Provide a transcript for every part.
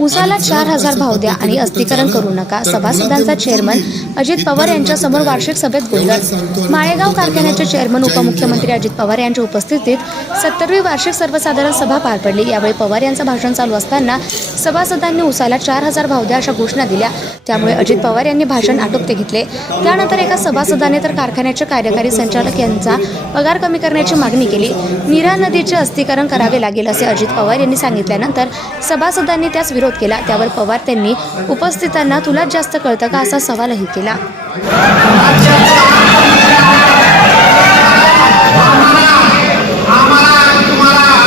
उसाला चार हजार भाव द्या आणि अस्थिकरण करू नका सभासदांचा चेअरमन अजित पवार यांच्यासमोर वार्षिक सभेत गोंधळ. माळेगाव कारखान्याचे चेअरमन उपमुख्यमंत्री अजित पवार यांच्या उपस्थितीत सत्तरवी वार्षिक सर्वसाधारण सभा पार पडली. यावेळी पवार यांचं भाषण चालू असताना सभासदांनी उसाला चार हजार भाव द्या अशा घोषणा दिल्या. त्यामुळे अजित पवार यांनी भाषण आटोपते घेतले. त्यानंतर एका सभासदाने तर कारखान्याचे कार्यकारी संचालक यांचा पगार कमी करण्याची मागणी केली. नीरा नदीचे अस्थिकरण करावे लागेल असे अजित पवार यांनी सांगितल्यानंतर सभासदांनी त्यास विरोध केला. त्यावर पवार त्यांनी उपस्थितांना तुलाच जास्त कळतं का असा सवालही केला. आम्हाला तुम्हाला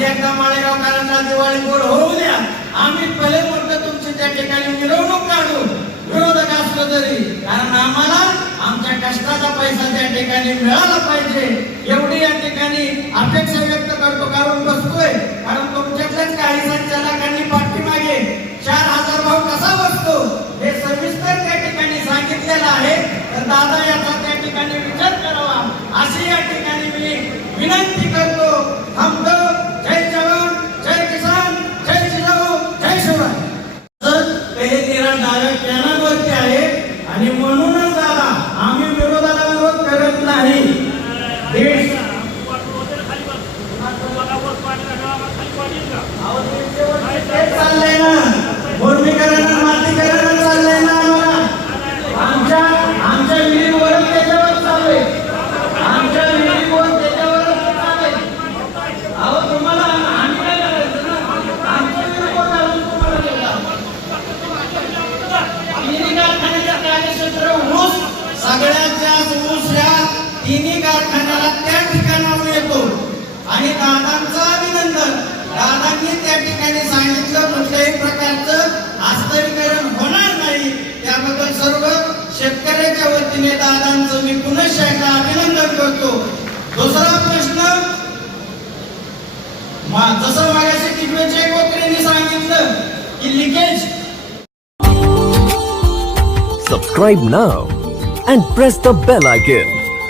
द्या आणि एकदा दिवाळी गोड होऊ द्या. आम्ही भले मोठं तुमची त्या ठिकाणी मिरवणूक काढू विरोधक असलं तरी. कारण आम्हाला आमच्या कष्टाचा पैसा त्या ठिकाणी मिळाला पाहिजे. एवढी या ठिकाणी अपेक्षा व्यक्त करतो कारण बसतोय. कारण तुमच्यातल्याच काही संचालकांनी पाठीमागे चार हजार भाव कसा बसतो? हे सविस्तर त्या ठिकाणी सांगितलेलं आहे. तर दादा याचा त्या ठिकाणी विचार करावा. अशी या ठिकाणी मी विनंती करतो. थांबतो आणि म्हणूनच दादा आम्ही विरोधाला विरोध करत नाही देश अहो, तिन्ही कारखान्याला त्या ठिकाणावर येतो. आणि दादांचं अभिनंदन. दादांनी त्या ठिकाणी सांगितलं कुठल्याही प्रकारचं हस्तांतरण होणार नाही. त्याबद्दल सर्व शेतकऱ्याच्या वतीने दादांचं मी पुनश्च एकदा अभिनंदन करतो. दुसरा प्रश्न जसं माझ्याशी टिकवेचे कोकरेंनी सांगितलं की leakage. Subscribe now and press the bell icon.